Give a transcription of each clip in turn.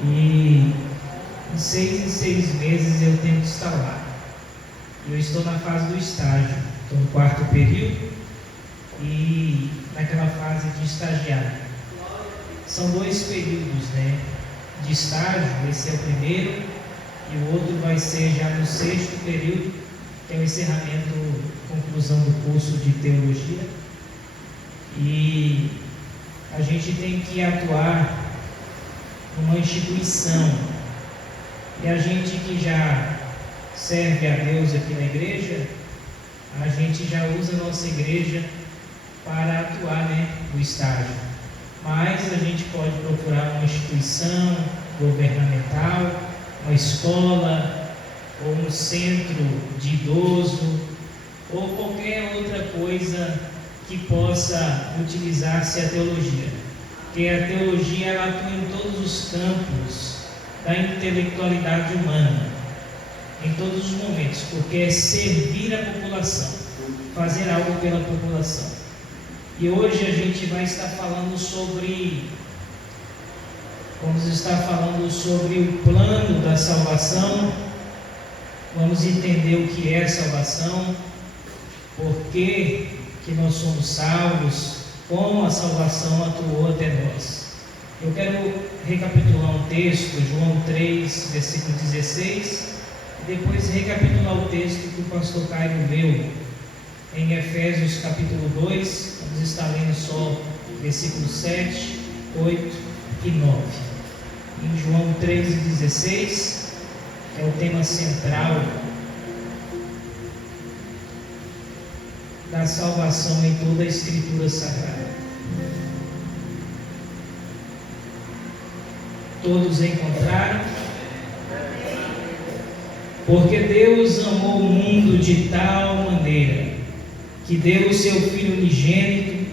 E de 6 em 6 meses eu tenho que estar lá. Eu estou na fase do estágio, estou no 4º período e naquela fase de estagiário. São 2 períodos, né, de estágio. Esse é o primeiro e o outro vai ser já no 6º período, que é o encerramento, conclusão do curso de teologia. E a gente tem que atuar numa instituição, e a gente que já serve a Deus aqui na igreja, a gente já usa a nossa igreja para atuar, né, no estágio. Mas a gente pode procurar uma instituição governamental, uma escola, ou um centro de idoso, ou qualquer outra coisa que possa utilizar-se a teologia. Porque a teologia ela atua em todos os campos da intelectualidade humana, em todos os momentos, porque é servir a população, fazer algo pela população. E hoje a gente vai estar falando sobre, vamos estar falando sobre o plano da salvação. Vamos entender o que é salvação, por que nós somos salvos, como a salvação atuou até nós. Eu quero recapitular um texto, João 3, versículo 16, e depois recapitular o texto que o pastor Caio leu em Efésios capítulo 2, vamos estar lendo só versículos 7, 8 e 9. Em João 3 e 16, é o tema central da salvação em toda a Escritura Sagrada. Todos encontraram? Porque Deus amou o mundo de tal maneira que deu o seu Filho unigênito,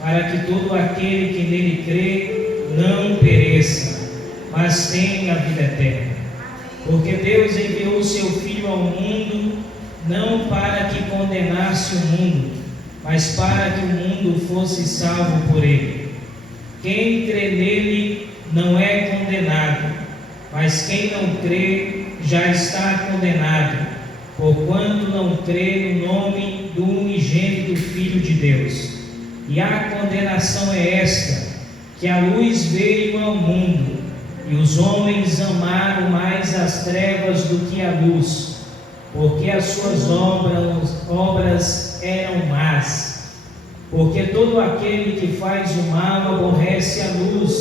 para que todo aquele que nele crê não pereça, mas tenha a vida eterna. Porque Deus enviou o seu Filho ao mundo, não para que condenasse o mundo, mas para que o mundo fosse salvo por ele. Quem crê nele não é condenado, mas quem não crê já está condenado, porquanto não crê no nome do unigênito Filho de Deus. E a condenação é esta, que a luz veio ao mundo, e os homens amaram mais as trevas do que a luz, porque as suas obras eram más. Porque todo aquele que faz o mal aborrece a luz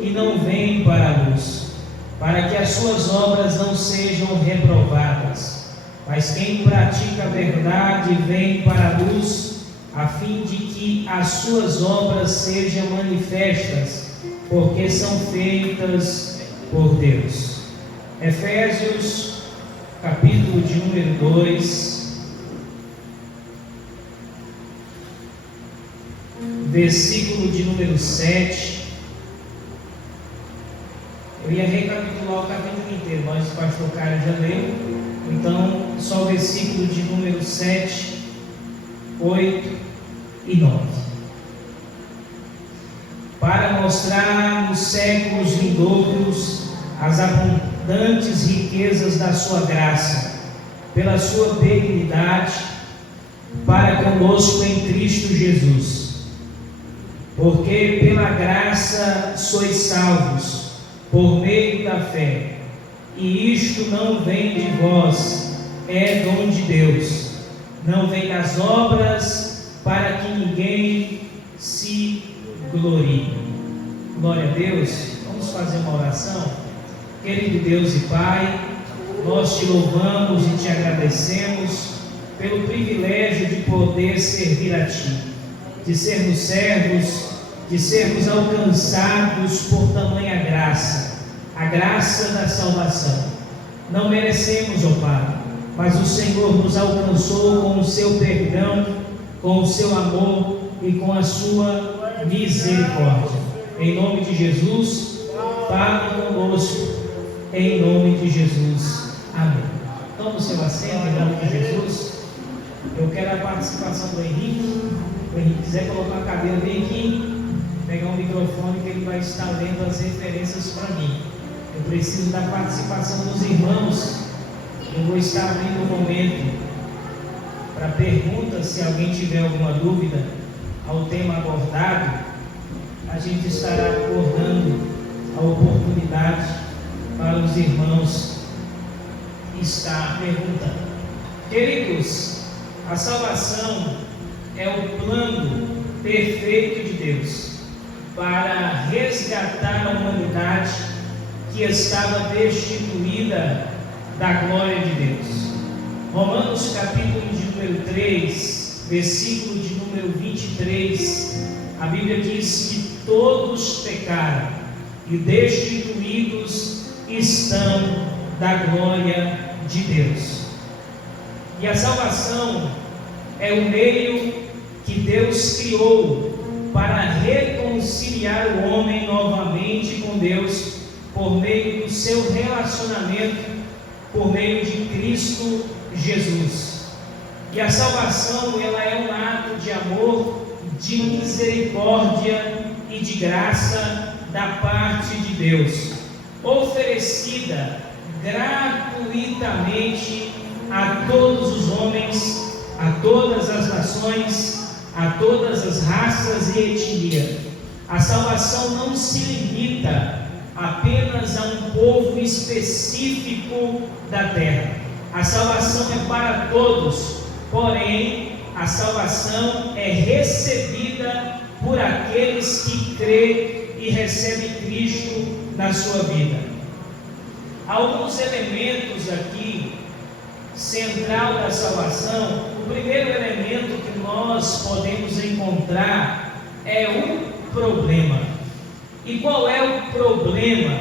e não vem para a luz, para que as suas obras não sejam reprovadas. Mas quem pratica a verdade vem para a luz, a fim de que as suas obras sejam manifestas, porque são feitas por Deus. Efésios, capítulo de número 2, versículo de número 7. Eu ia recapitular o capítulo inteiro, mas o pastor Caio já leu, então só o versículo de número 7, 8 e 9. Para mostrar nos séculos vindouros as abundantes riquezas da sua graça, pela sua benignidade, para conosco em Cristo Jesus. Porque pela graça sois salvos, por meio da fé, e isto não vem de vós, é dom de Deus, não vem das obras, para que ninguém se glorie. Glória a Deus. Vamos fazer uma oração. Querido Deus e Pai, nós te louvamos e te agradecemos pelo privilégio de poder servir a Ti, de sermos servos, de sermos alcançados por tamanha graça, a graça da salvação. Não merecemos, ó Pai, mas o Senhor nos alcançou com o seu perdão, com o seu amor e com a sua misericórdia. Em nome de Jesus, fale conosco, em nome de Jesus. Amém. Toma o seu assento, em nome de Jesus. Eu quero a participação do Henrique. Se o Henrique quiser colocar a cadeira bem aqui, pegar um microfone, que ele vai estar lendo as referências para mim. Eu preciso da participação dos irmãos. Eu vou estar abrindo um momento para perguntas, se alguém tiver alguma dúvida ao tema abordado. A gente estará acordando a oportunidade para os irmãos estar perguntando. Queridos, a salvação é o plano perfeito de Deus para resgatar a humanidade que estava destituída da glória de Deus. Romanos capítulo de número 3, versículo de número 23, a Bíblia diz que todos pecaram e destituídos estão da glória de Deus. E a salvação é o meio que Deus criou para reconciliar o homem novamente com Deus por meio do seu relacionamento, por meio de Cristo Jesus. E a salvação, ela é um ato de amor, de misericórdia e de graça da parte de Deus, oferecida gratuitamente a todos os homens, a todas as nações, a todas as raças e etnias. A salvação não se limita apenas a um povo específico da terra. A salvação é para todos, porém a salvação é recebida por aqueles que creem e recebem Cristo na sua vida. Alguns elementos aqui central da salvação. O primeiro elemento que nós podemos encontrar é o problema. E qual é o problema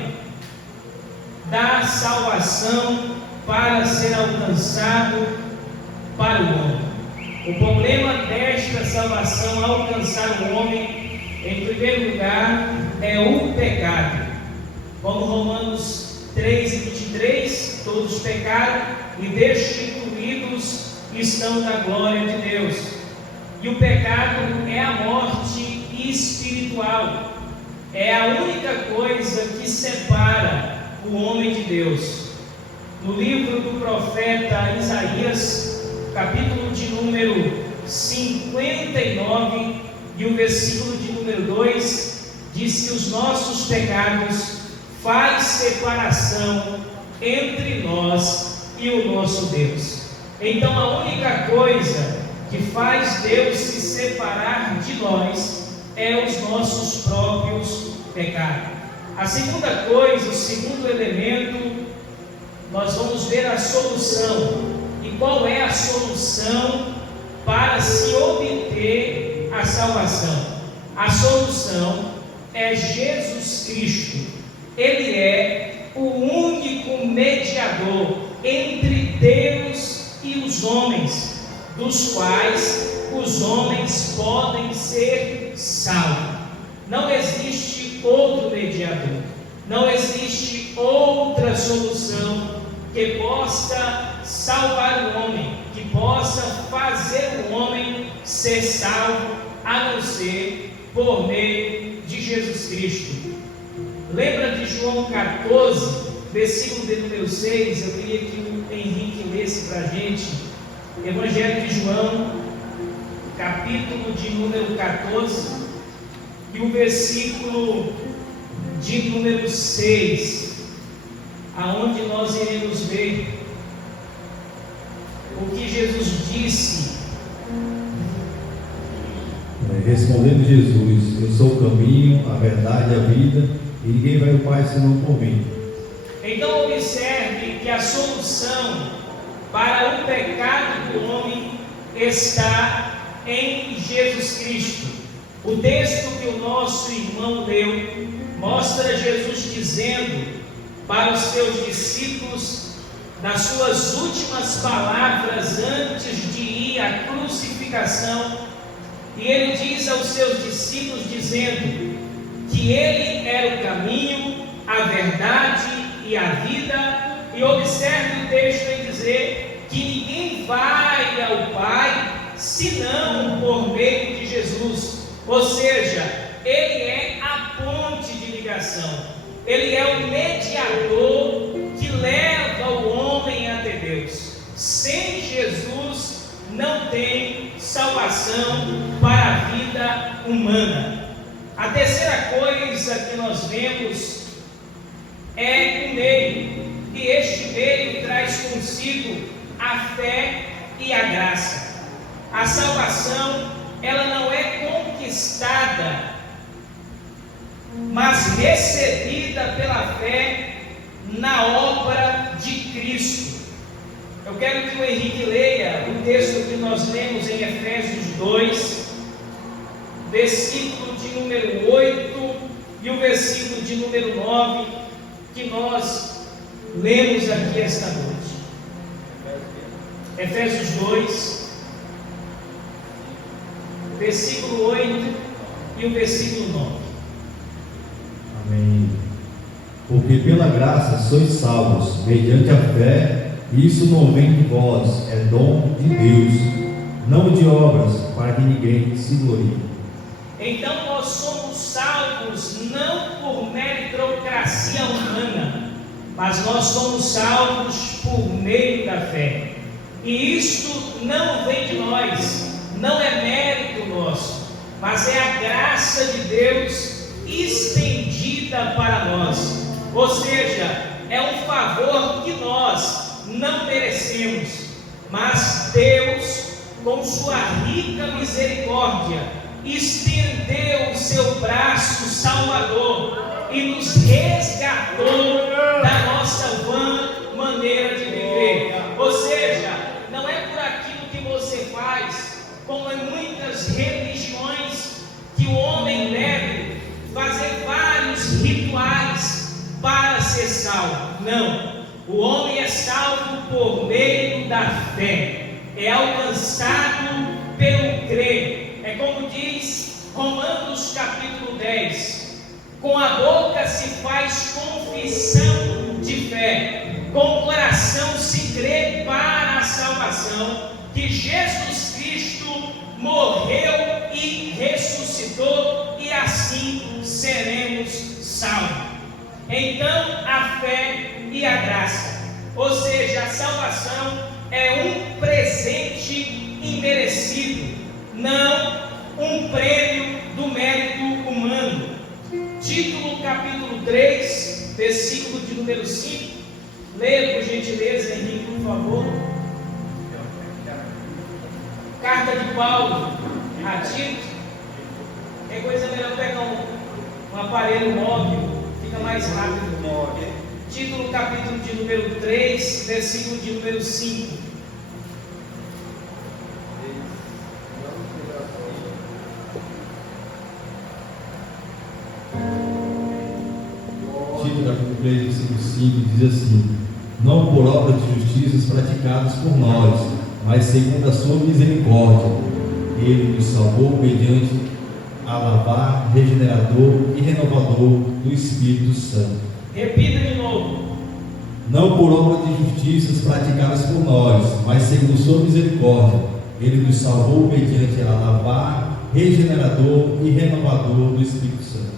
da salvação para ser alcançado para o homem? O problema desta salvação alcançar o homem, em primeiro lugar, é o pecado. Como Romanos 3:23, todos pecaram e destituídos estão da glória de Deus. E o pecado é a morte espiritual. É a única coisa que separa o homem de Deus. No livro do profeta Isaías, capítulo de número 59 e o versículo de número 2, diz que os nossos pecados faz separação entre nós e o nosso Deus. Então a única coisa que faz Deus se separar de nós é os nossos próprios pecados. A segunda coisa, o segundo elemento, nós vamos ver a solução. E qual é a solução para se obter a salvação? A solução é Jesus Cristo. Ele é o único mediador entre Deus e os homens, dos quais os homens podem ser salvos. Não existe outro mediador, não existe outra solução que possa salvar o homem, que possa fazer o homem ser salvo, a não ser por meio de Jesus Cristo. Lembra de João 14, versículo de número 6? Eu queria que o Henrique lesse para a gente. Evangelho de João, capítulo de número 14, e o versículo de número 6, aonde nós iremos ver o que Jesus disse. Respondendo Jesus: eu sou o caminho, a verdade e a vida, e ninguém vai ao Pai senão por mim. Então observe que a solução para o pecado do homem está em Jesus Cristo. O texto que o nosso irmão leu mostra Jesus dizendo para os seus discípulos, nas suas últimas palavras antes de ir à crucificação, e ele diz aos seus discípulos dizendo que ele era o caminho, a verdade e a vida. E observe o texto em dizer que ninguém vai ao Pai senão por meio de Jesus. Ou seja, ele é a ponte de ligação. Ele é o mediador que leva o homem até Deus. Sem Jesus não tem salvação para a vida humana. A terceira coisa que nós vemos é o meio, e este meio traz consigo a fé e a graça. A salvação, ela não é conquistada, mas recebida pela fé na obra de Cristo. Eu quero que o Henrique leia o texto que nós lemos em Efésios 2, versículo de número 8 e o versículo de número 9, que nós lemos aqui esta noite. Efésios 2, versículo 8 e o versículo 9. Amém. Porque pela graça sois salvos, mediante a fé, e isso não vem de vós, é dom de Deus, não de obras, para que ninguém se glorie. Então nós somos salvos não por meritocracia humana, mas nós somos salvos por meio da fé. E isto não vem de nós, não é mérito nosso, mas é a graça de Deus estendida para nós. Ou seja, é um favor que nós não merecemos, mas Deus, com sua rica misericórdia, estendeu o seu braço salvador e nos resgatou da nossa vã maneira de viver. Ou seja, não é por aquilo que você faz, como em muitas religiões, que o homem deve fazer vários rituais para ser salvo. Não, o homem é salvo por meio da fé, é alcançado pelo crer. É como diz Romanos capítulo 10: com a boca se faz confissão de fé, com o coração se crê para a salvação, que Jesus Cristo morreu e ressuscitou, e assim seremos salvos. Então a fé e a graça, ou seja, a salvação é um presente imerecido, não um prêmio do mérito humano. Título capítulo 3, versículo de número 5. Leia por gentileza, Henrique, por favor. Carta de Paulo a Tito. É coisa melhor pegar um aparelho móvel, fica mais rápido. Título capítulo de número 3, versículo de número 5. Tito capítulo 3, versículo 5 diz assim: não por obras de justiças praticadas por nós, mas segundo a sua misericórdia, ele nos salvou mediante a lavar regenerador e renovador do Espírito Santo. Repita de novo. Não por obras de justiças praticadas por nós, mas segundo sua misericórdia, ele nos salvou mediante a lavar regenerador e renovador do Espírito Santo.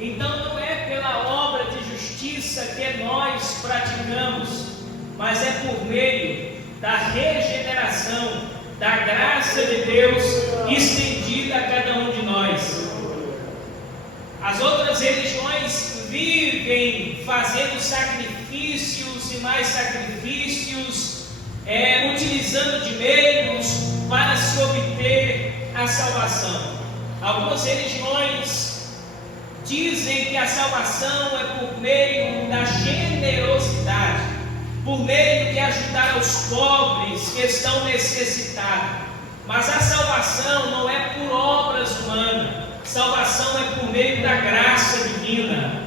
Então não é pela obra de justiça que nós praticamos, mas é por meio da regeneração, da graça de Deus estendida a cada um de nós. As outras religiões vivem fazendo sacrifícios e mais sacrifícios, utilizando de meios para se obter a salvação. Algumas religiões dizem que a salvação é por meio da generosidade, por meio de ajudar os pobres que estão necessitados. Mas a salvação não é por obras humanas, salvação é por meio da graça divina,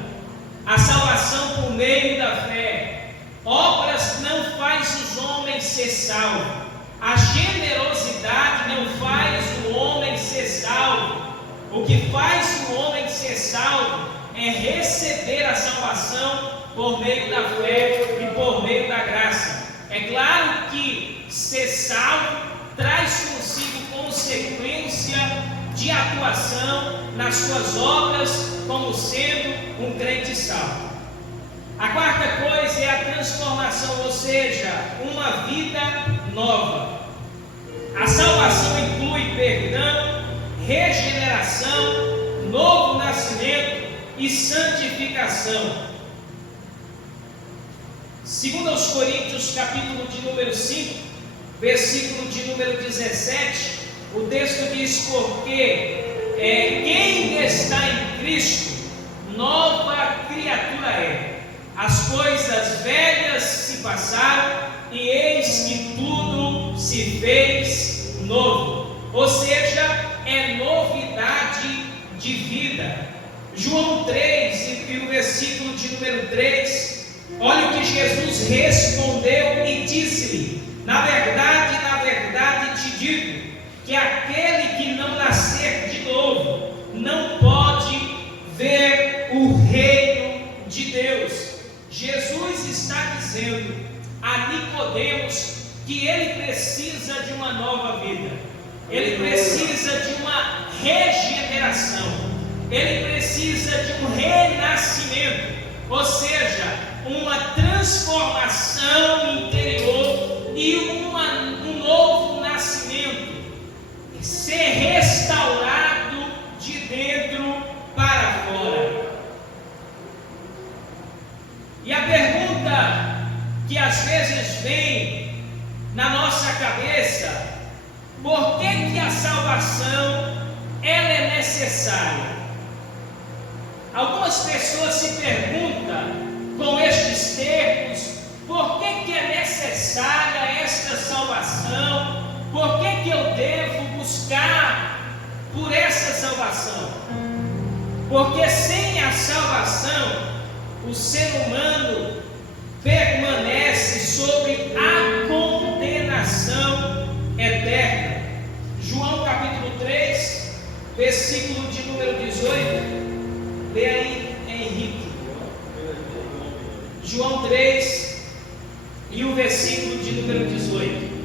a salvação por meio da fé. Obras não faz os homens ser salvos, a generosidade não faz o homem ser salvo. O que faz o homem ser salvo é receber a salvação por meio da fé e por meio da graça. É claro que ser salvo traz consigo consequência de atuação nas suas obras como sendo um crente salvo. transformação, ou seja, uma vida nova. A salvação inclui perdão, regeneração, novo nascimento e santificação. Segundo aos Coríntios, capítulo de número 5, versículo de número 17, o texto diz: porque quem está em Cristo, nova criatura é. As coisas velhas se passaram e eis que tudo se fez novo. Ou seja, é novidade de vida. João 3, e o versículo de número 3, olha o que Jesus respondeu e disse-lhe: na verdade, te digo, que aquele que não nascer de novo, não pode ver o reino de Deus. Jesus está dizendo a Nicodemos que ele precisa de uma nova vida, ele precisa de uma regeneração, ele precisa de um renascimento, ou seja, uma transformação interior e um novo nascimento, ser restaurado de dentro para fora. E a pergunta que às vezes vem na nossa cabeça: por que a salvação ela é necessária? Algumas pessoas se perguntam com estes termos: por que é necessária esta salvação? Por que eu devo buscar por essa salvação? Porque sem a salvação, o ser humano permanece sobre a condenação eterna. João capítulo 3, versículo de número 18. Lê aí, Henrique. João 3 e o versículo de número 18.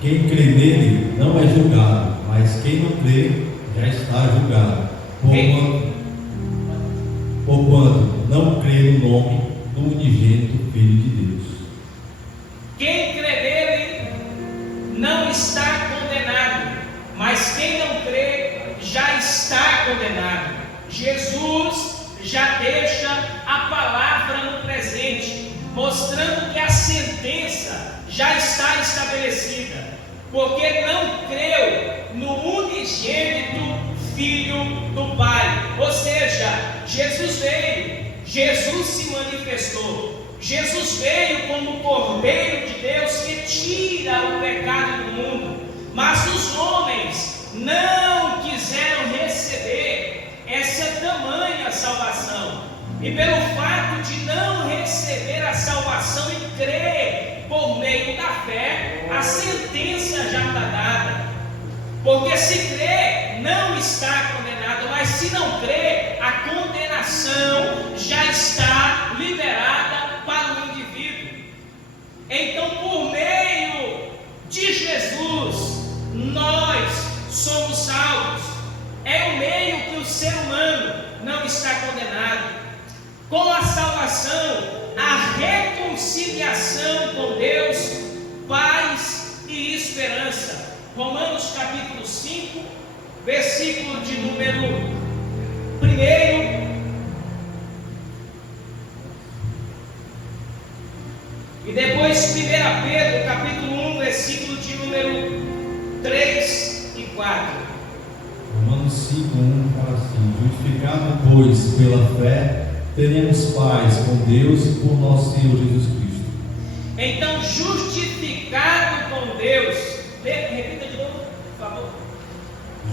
Quem crê nele não é julgado, mas quem não crê já está julgado, porquanto não crê no nome do unigênito Filho de Deus. Quem crê nele não está condenado, mas quem não crê já está condenado. Jesus já deixa a palavra no presente, mostrando que a sentença já está estabelecida, porque não creu no unigênito Filho do Pai. Ou seja, Jesus veio, Jesus se manifestou, Jesus veio como o Cordeiro de Deus que tira o pecado do mundo, mas os homens não quiseram receber essa tamanha salvação, e pelo fato de não receber a salvação e crer por meio da fé, a sentença já está dada. Porque se crê, não está condenado, mas se não crê, a condenação já está liberada para o indivíduo. Então, por meio de Jesus, nós somos salvos. É o meio que o ser humano não está condenado. Com a salvação, a reconciliação com Deus, paz e esperança. Romanos capítulo 5, versículo de número 1. E depois 1 Pedro capítulo 1, versículo de número 3 e 4. Romanos 5, 1 fala assim: justificado, pois, pela fé, teremos paz com Deus por nosso Senhor Jesus Cristo. Então, justificado com Deus, repita de novo, por favor.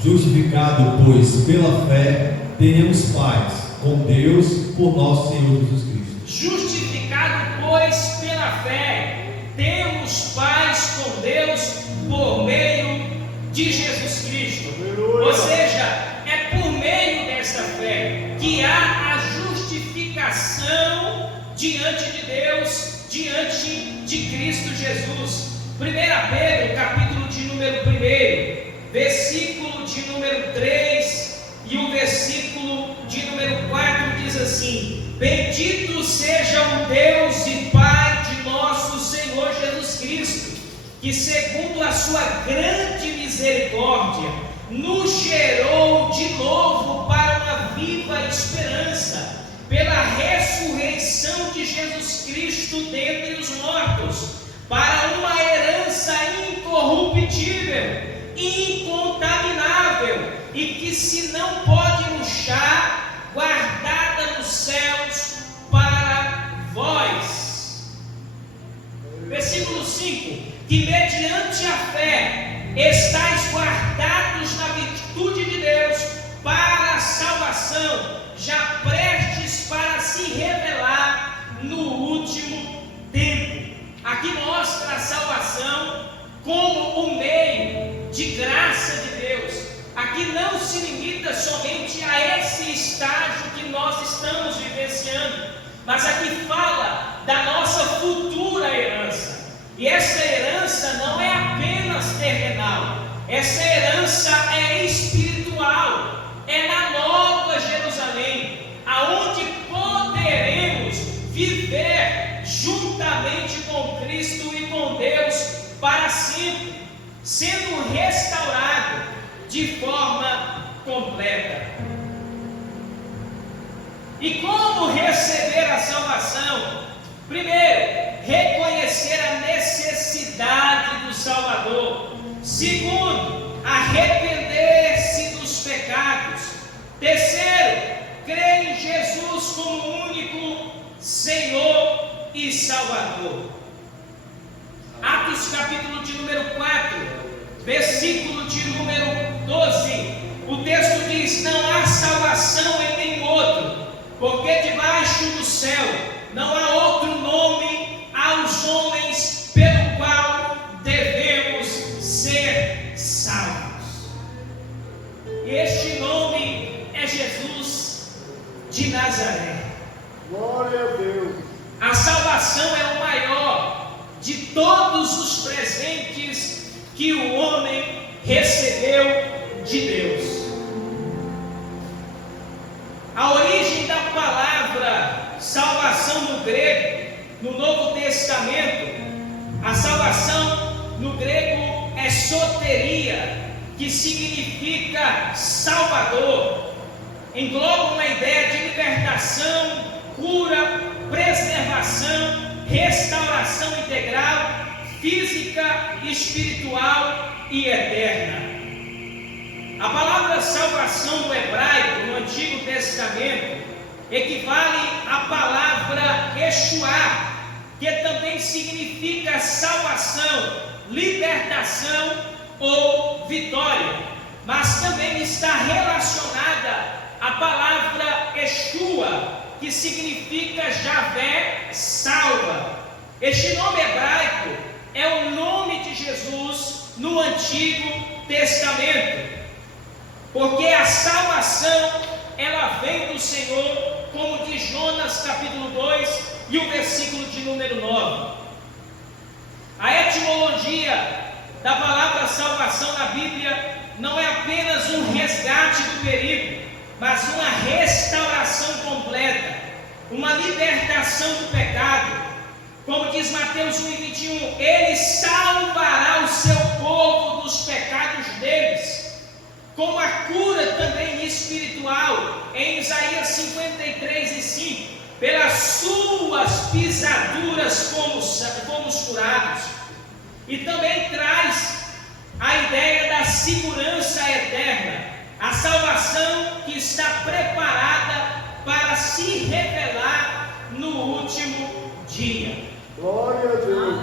Justificado, pois, pela fé, teremos paz com Deus por nosso Senhor Jesus Cristo. Justificado, pois, pela fé, temos paz com Deus por meio de Jesus Cristo. Ou seja, é por meio dessa fé que há a justificação diante de Deus, diante de Cristo Jesus. 1 Pedro, capítulo de número 1, versículo de número 3 e o versículo de número 4 diz assim: bendito seja o Deus e Pai de nosso Senhor Jesus Cristo, que segundo a sua grande misericórdia, nos gerou de novo para uma viva esperança, pela ressurreição de Jesus Cristo dentre os mortos, para uma herança incorruptível, incontaminável, e que se não pode murchar, guardada nos céus para vós. Versículo 5: que mediante a fé estáis guardados na virtude de Deus para a salvação, já prestes para se revelar no último tempo. Aqui mostra a salvação como um meio de graça de Deus. Aqui não se limita somente a esse estágio que nós estamos vivenciando, mas aqui fala da nossa futura herança. E essa herança não é apenas terrenal, essa herança é espiritual, é na Nova Jerusalém, aonde poderemos viver juntamente com Cristo e com Deus para sempre, sendo restaurado de forma completa. E como receber a salvação? Primeiro, reconhecer a necessidade do Salvador. Segundo, arrepender-se dos pecados. Terceiro, crer em Jesus como único Senhor e Salvador. Atos capítulo de número 4, versículo de número 12, o texto diz: não há salvação em nenhum outro, porque debaixo do céu não há outro nome aos homens pelo qual devemos ser salvos. E este nome é Jesus de Nazaré. Glória a Deus. A salvação é o maior de todos os presentes que o homem recebeu de Deus. A origem da palavra salvação no grego, no Novo Testamento, a salvação no grego é soteria, que significa salvador. Engloba uma ideia de libertação, cura, preservação, restauração integral, física, espiritual e eterna. A palavra salvação no hebraico, no Antigo Testamento, equivale à palavra Yeshua, que também significa salvação, libertação ou vitória, mas também está relacionada à palavra Yeshua, que significa Javé salva. Este nome hebraico é o nome de Jesus no Antigo Testamento, porque a salvação ela vem do Senhor, como diz Jonas capítulo 2 e o versículo de número 9. A etimologia da palavra salvação na Bíblia não é apenas um resgate do perigo, mas uma restauração completa, uma libertação do pecado. Como diz Mateus 1:21, Ele salvará o seu povo dos pecados deles, como a cura também espiritual, em Isaías 53:5, pelas suas pisaduras fomos curados. E também traz a ideia da segurança eterna, a salvação que está preparada para se revelar no último dia. Glória a Deus.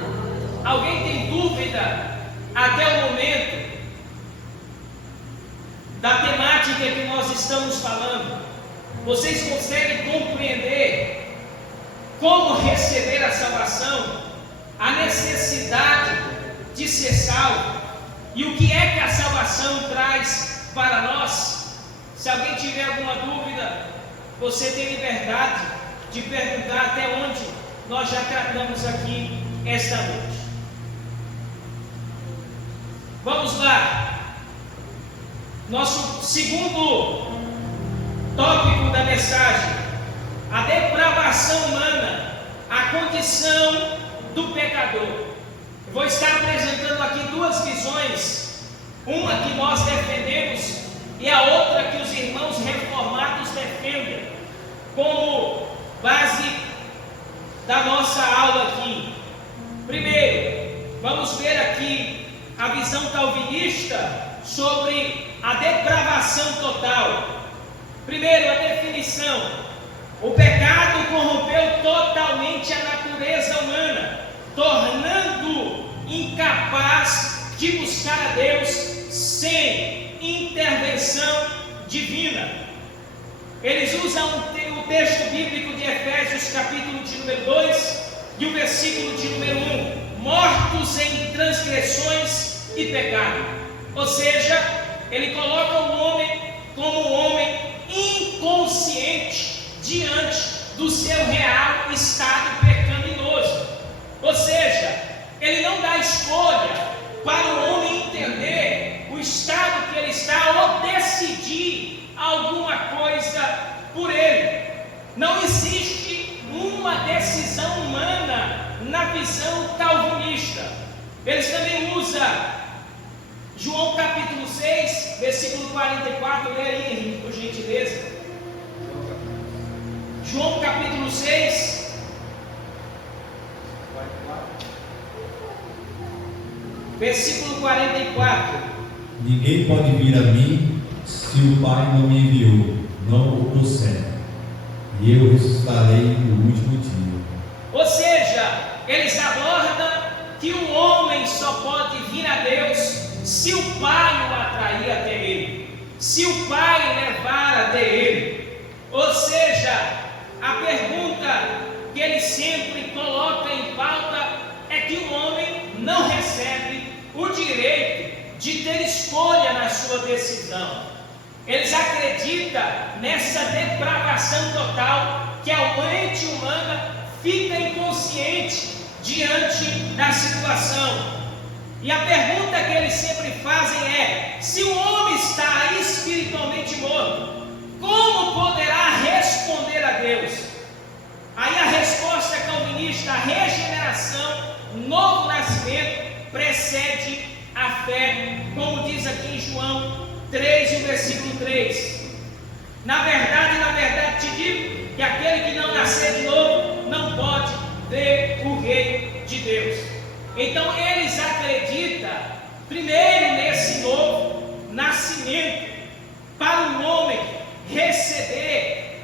Alguém tem dúvida até o momento da temática que nós estamos falando? Vocês conseguem compreender como receber a salvação, a necessidade de ser salvo e o que é que a salvação traz para nós? Se alguém tiver alguma dúvida, você tem liberdade de perguntar, até onde nós já tratamos aqui esta noite. Vamos lá. Nosso segundo tópico da mensagem: a depravação humana, a condição do pecador. Eu vou estar apresentando aqui duas visões, uma que nós defendemos e a outra que os irmãos reformados defendem, como base da nossa aula aqui. Primeiro, vamos ver aqui a visão calvinista sobre a depravação total. Primeiro, a definição: o pecado corrompeu totalmente a natureza humana, tornando incapaz de buscar a Deus sem intervenção divina. Eles usam o texto bíblico de Efésios, capítulo de número 2 e o versículo de número 1: mortos em transgressões e pecado. Ou seja, ele coloca o homem como um homem inconsciente diante do seu real estado pecaminoso. Ou seja, ele não dá escolha para o homem entender o estado que ele está ou decidir alguma coisa por ele. Não existe uma decisão humana na visão calvinista. Eles também usam João capítulo 6, versículo 44, lê aí, Henrique, por gentileza. João capítulo 6, versículo 44. Ninguém pode vir a mim se o Pai não me enviou, não o procede, e eu ressuscitarei no último dia. Ou seja, eles abordam que o homem só pode vir a Deus se o Pai o atrair até Ele, se o Pai levar até Ele. Ou seja, a pergunta que ele sempre coloca em pauta é que o homem não recebe o direito de ter escolha na sua decisão. Eles acreditam nessa depravação total, que a mente humana fica inconsciente diante da situação. E a pergunta que eles sempre fazem é: se o homem está espiritualmente morto, como poderá responder a Deus? Aí a resposta calvinista: a regeneração, novo nascimento, precede a fé, como diz aqui em João 3, o versículo 3. Na verdade te digo que aquele que não nascer de novo não pode ver o reino de Deus. Então eles acreditam primeiro nesse novo nascimento, para o homem receber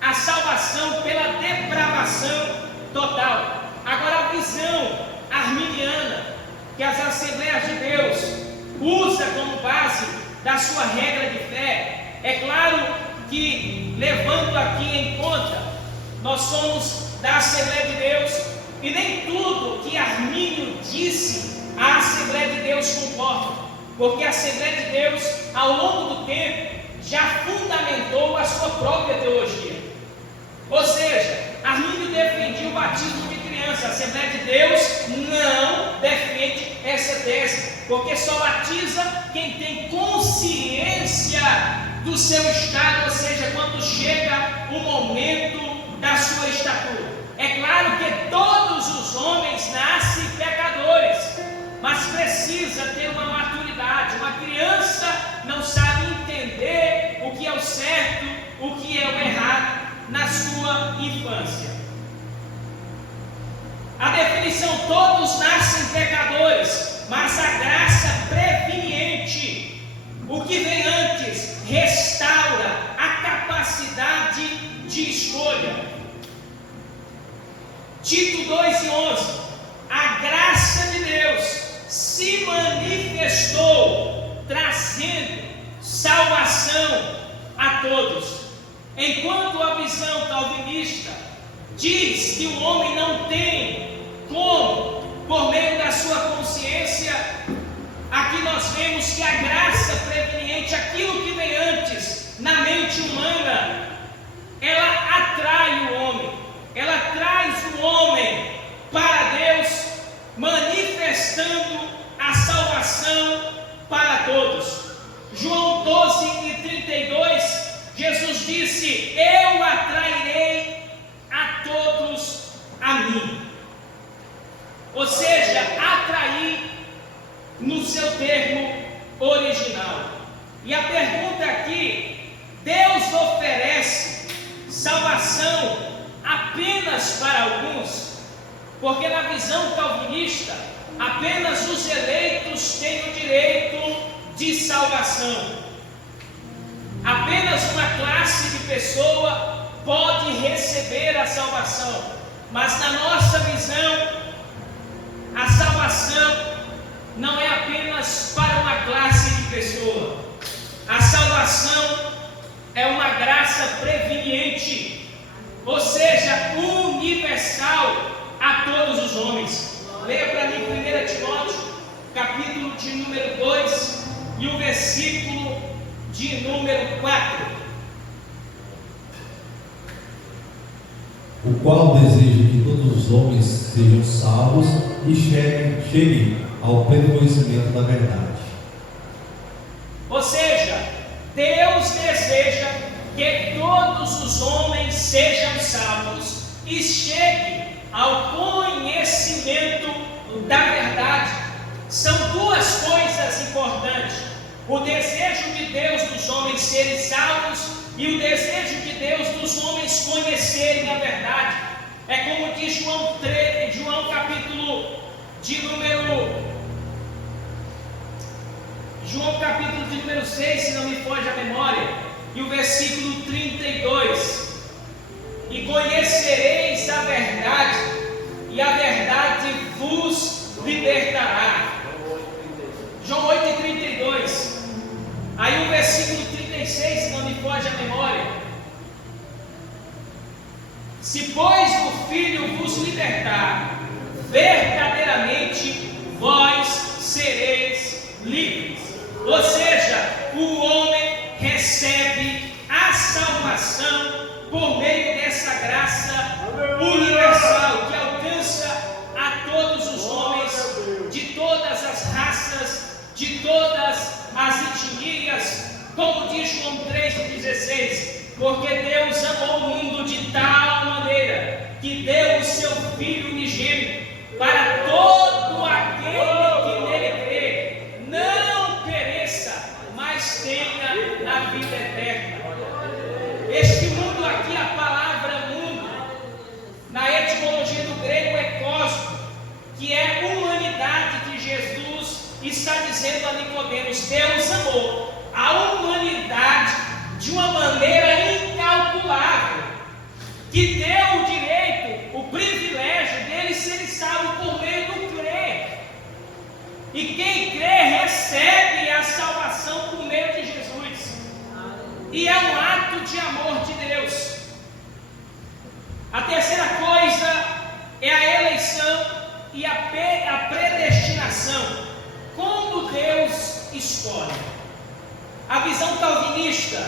a salvação pela depravação total. Agora, a visão arminiana que as Assembleias de Deus usa como base da sua regra de fé, é claro que, levando aqui em conta, nós somos da Assembleia de Deus e nem tudo que Armínio disse a Assembleia de Deus concorda, porque a Assembleia de Deus, ao longo do tempo, já fundamentou a sua própria teologia. Ou seja, Armínio defendia o batismo de criança. A Assembleia de Deus não defende essa tese, porque só batiza quem tem consciência do seu estado, ou seja, quando chega o momento da sua estatura. É claro que todos os homens nascem pecadores, mas precisa ter uma maturidade. Uma criança não sabe entender o que é o certo, o que é o errado na sua infância. A definição: todos nascem pecadores, mas a graça preveniente, o que vem antes, restaura a capacidade de escolha. Tito 2:11: a graça de Deus se manifestou, trazendo salvação a todos. Enquanto a visão calvinista diz que o homem não tem como, por meio da sua consciência, aqui nós vemos que a graça preveniente, aquilo que vem antes na mente humana, ela atrai o homem, ela traz o homem para Deus, manifestando a salvação para todos. João 12:32, Jesus disse: eu atrairei ou seja, atrair no seu termo original. E a pergunta aqui: Deus oferece salvação apenas para alguns? Porque na visão calvinista, apenas os eleitos têm o direito de salvação. Apenas uma classe de pessoa pode receber a salvação. Mas na nossa visão, a salvação não é apenas para uma classe de pessoa. A salvação é uma graça preveniente, ou seja, universal a todos os homens. Leia para mim 1 Timóteo, capítulo de número 2 e o versículo de número 4. O qual deseja que todos os homens sejam salvos e cheguem ao pleno conhecimento da verdade. Ou seja, Deus deseja que todos os homens sejam salvos e cheguem ao conhecimento da verdade. São duas coisas importantes: o desejo de Deus dos homens serem salvos e o desejo de Deus dos homens conhecerem a verdade. É como diz João capítulo de número 6, se não me foge a memória, e o versículo 32: e conhecereis a verdade, e a verdade vos libertará. João 8,32. Aí o versículo 36, se não me foge a memória: se pois o Filho vos libertar, verdadeiramente vós sereis livres. Ou seja, o homem recebe a salvação por meio dessa graça universal que alcança a todos os homens, de todas as raças, de todas as etnias, como diz João 3,16, porque Deus amou o mundo de tal maneira que deu o seu Filho unigênito para todo aquele que nele crê, não pereça, mas tenha a vida eterna. Este mundo aqui, a palavra mundo, na etimologia do grego é cosmos, que é humanidade, que Jesus está dizendo a Nicodemos. Deus amou a humanidade de uma maneira incalculável, que deu o direito, o privilégio deles serem salvos por meio do crer. E quem crê recebe a salvação por meio de Jesus. E é um ato de amor de Deus. A terceira coisa é a eleição e a predestinação. Como Deus escolhe. A visão calvinista,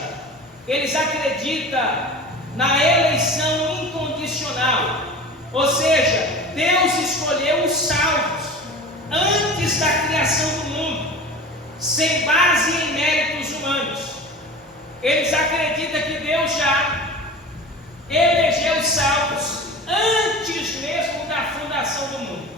eles acreditam na eleição incondicional. Ou seja, Deus escolheu os salvos antes da criação do mundo, sem base em méritos humanos. Eles acreditam que Deus já elegeu os salvos antes mesmo da fundação do mundo.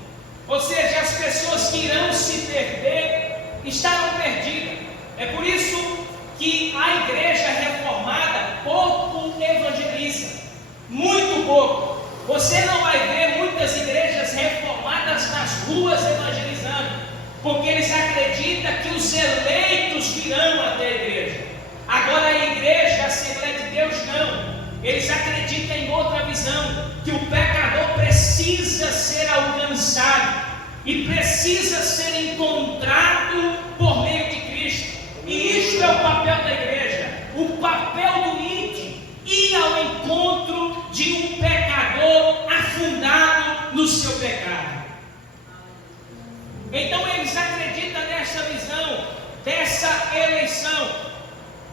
Ou seja, as pessoas que irão se perder estarão perdidas. É por isso que a igreja reformada pouco evangeliza, muito pouco. Você não vai ver muitas igrejas reformadas nas ruas evangelizando, porque eles acreditam que os eleitos virão até a igreja. Agora a igreja, a Assembleia de Deus, não. Eles acreditam em outra visão, que o pecador precisa ser alcançado e precisa ser encontrado por meio de Cristo. E isto é o papel da igreja, o papel do íntimo, ir ao encontro de um pecador afundado no seu pecado. Então eles acreditam nessa visão, dessa eleição.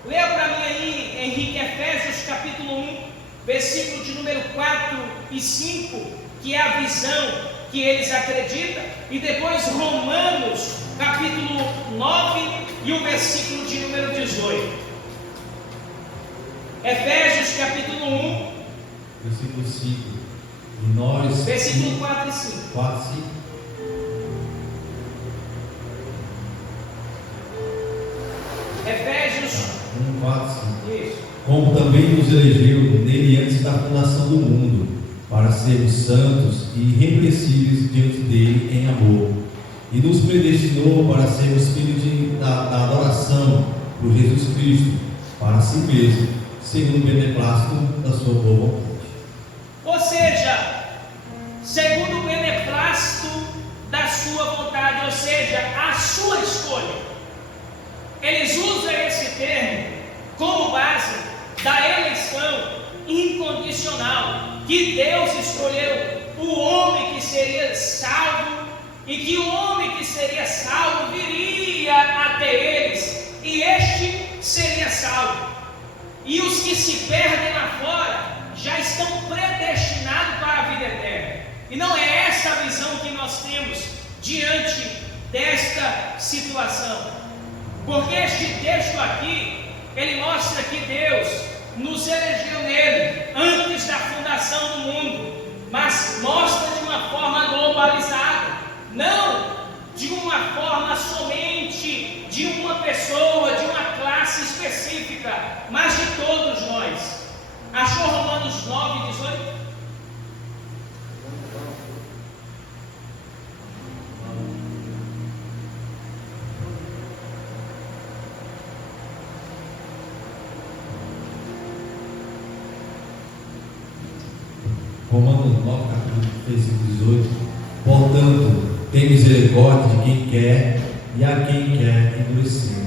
Leia para mim aí, Henrique, Efésios capítulo 1, versículo de número 4 e 5, que é a visão que eles acreditam, e depois Romanos capítulo 9 e o versículo de número 18. Efésios capítulo 1, versículo 5. E nós, versículo 4 e 5. 4 e 5. 1, 4, 5. Isso. Como também nos elegeu nele antes da fundação do mundo, para sermos santos e irrepreensíveis diante dele em amor, e nos predestinou para sermos filhos da adoração por Jesus Cristo, para si mesmo, segundo o beneplácito da sua boa vontade. Ou seja, segundo o beneplácito da sua vontade, ou seja, a sua escolha. Eles usam esse termo como base da eleição incondicional, que Deus escolheu o homem que seria salvo, e que o homem que seria salvo viria até eles, e este seria salvo. E os que se perdem lá fora já estão predestinados para a vida eterna. E não é essa a visão que nós temos diante desta situação. Porque este texto aqui, ele mostra que Deus nos elegeu nele antes da fundação do mundo, mas mostra de uma forma globalizada, não de uma forma somente de uma pessoa, de uma classe específica, mas de todos nós. Achou Romanos 9, 18? Romanos 9, versículo 18. Portanto, tem misericórdia de quem quer e a quem quer endurecer.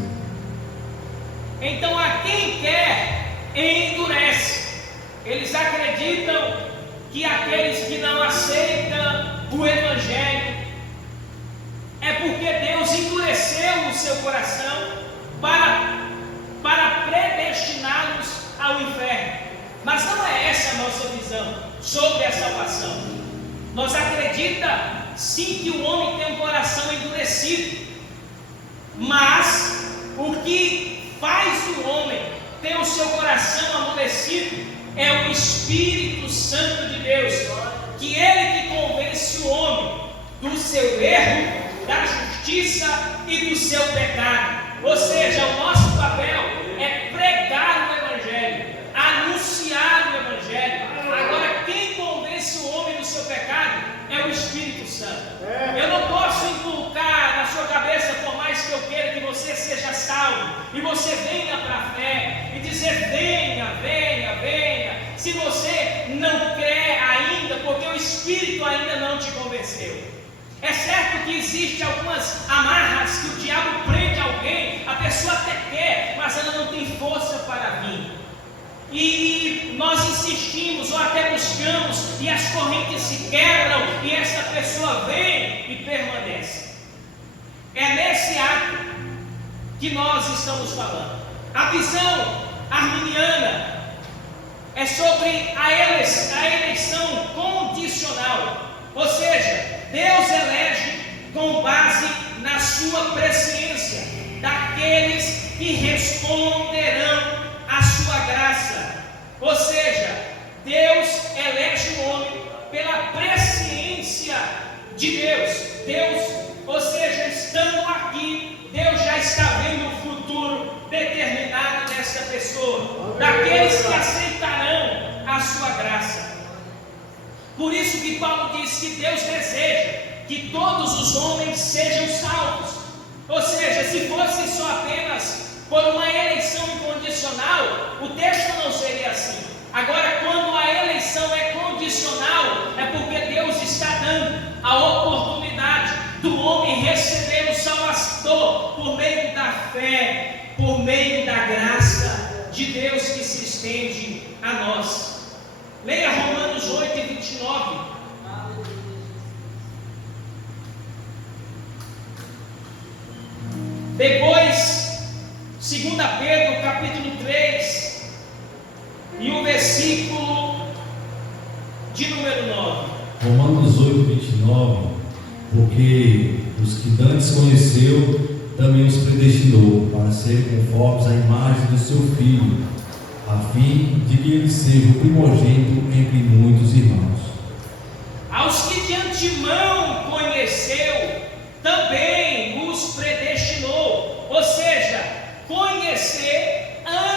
Então, a quem quer, endurece. Eles acreditam que aqueles que não aceitam o Evangelho é porque Deus endureceu o seu coração para predestiná-los ao inferno. Mas não é essa a nossa visão sobre a salvação. Nós acreditamos sim que o homem tem um coração endurecido, mas o que faz o homem ter o seu coração amolecido é o Espírito Santo de Deus, que ele que convence o homem do seu erro, da justiça e do seu pecado. Ou seja, o nosso papel é pregar o Evangelho, anunciar o Evangelho. Agora, quem convence o homem do seu pecado é o Espírito Santo. Eu não posso inculcar na sua cabeça, por mais que eu queira que você seja salvo, e você venha para a fé, e dizer venha, venha, venha, se você não crê ainda, porque o Espírito ainda não te convenceu. É certo que existem algumas amarras que o diabo prende alguém, a pessoa até quer, mas ela não tem força para vir. E nós insistimos ou até buscamos, e as correntes se quebram, e essa pessoa vem e permanece. É nesse ato que nós estamos falando. A visão arminiana é sobre a eleição condicional, ou seja, Deus elege com base na sua presciência daqueles que responderão à sua graça. Ou seja, Deus elege o homem pela presciência de Deus, ou seja, estando aqui, Deus já está vendo o futuro determinado desta pessoa, daqueles que aceitarão a sua graça. Por isso que Paulo diz que Deus deseja que todos os homens sejam salvos. Ou seja, se fosse só apenas por uma eleição incondicional, o texto não seria assim. Agora, quando a eleição é condicional, é porque Deus está dando a oportunidade do homem receber o Salvador por meio da fé, por meio da graça de Deus que se estende a nós. Leia Romanos 8 e 29. Depois, 2 Pedro, capítulo 3, e o versículo de número 9. Romanos 8, 29. Porque os que dantes conheceu, também os predestinou para serem conformes à imagem do seu Filho, a fim de que ele seja o primogênito entre muitos irmãos. Aos que de antemão conheceu, também os predestinou. Ou seja, conhecer antes